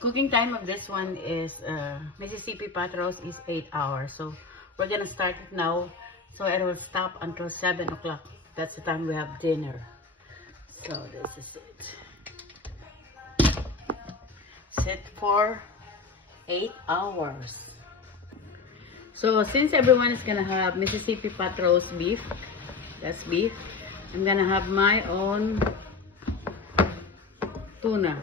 Cooking time of this one is Mississippi pot roast is 8 hours. So we're gonna start it now. So it will stop until 7 o'clock. That's the time we have dinner. So this is it. Set for 8 hours. So since everyone is gonna have Mississippi pot roast beef, that's beef, I'm gonna have my own tuna.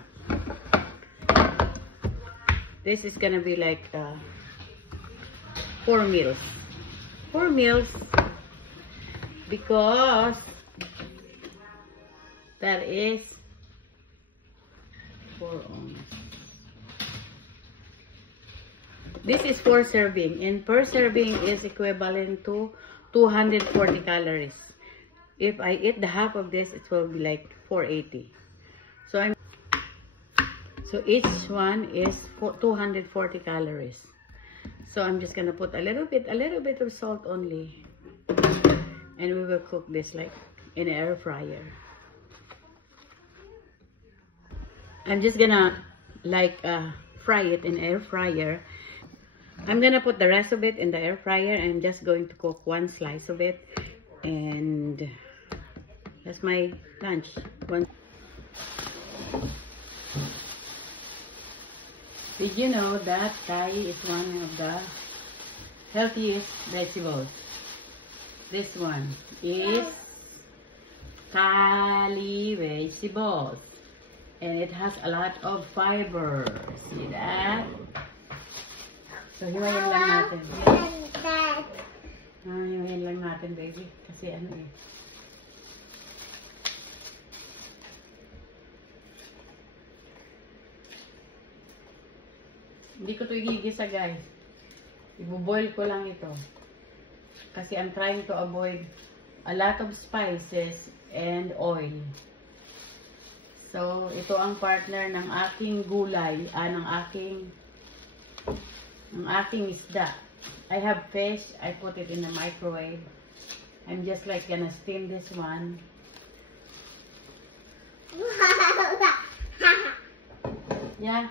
This is gonna be like 4 meals. 4 meals because that is 4 ounces. This is 4 serving, and per serving is equivalent to 240 calories. If I eat the half of this, it will be like 480. So each one is 240 calories. So I'm just gonna put a little bit of salt only, and we will cook this like in an air fryer. I'm just gonna like fry it in air fryer. I'm gonna put the rest of it in the air fryer, and I'm just going to cook 1 slice of it, and that's my lunch. Did you know that Thai is one of the healthiest vegetables? This one is Kali vegetables, and it has a lot of fiber. See that? So hiwain lang natin. Hiwain lang natin, baby. Kasi ano eh. Hindi ko ito igigisa, guys. Ibo-boil ko lang ito. Kasi I'm trying to avoid a lot of spices and oil. So, ito ang partner ng aking gulay, ng aking isda. I have fish. I put it in the microwave. I'm just like gonna steam this one. Yeah.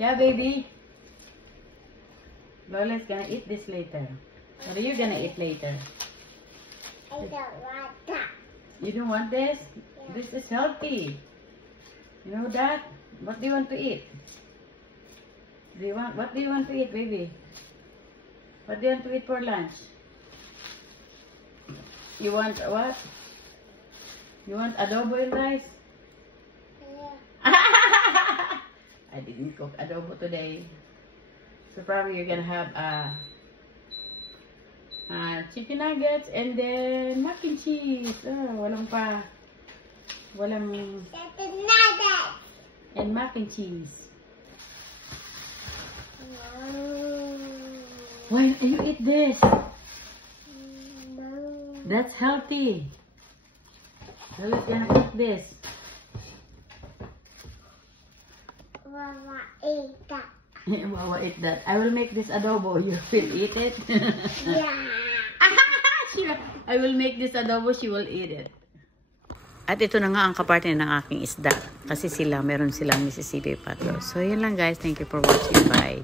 Yeah, baby. Lola's gonna eat this later. What are you gonna eat later? I don't want that. You don't want this? Yeah. This is healthy. You know that? What do you want to eat? What do you want to eat, baby? What do you want to eat for lunch? You want what? You want adobo and rice? I didn't cook adobo today. So probably you're gonna have chicken nuggets and then mac and cheese. Walang Chicken nuggets. And mac and cheese. Why do you eat this? That's healthy. So let's gonna cook this. Mama, eat that. Mama, eat that. I will make this adobo. You will eat it? Yeah. I will make this adobo. She will eat it. At ito na nga ang kaparte ng aking isda. Kasi meron silang Mississippi pot roast. So, yun lang guys. Thank you for watching. Bye.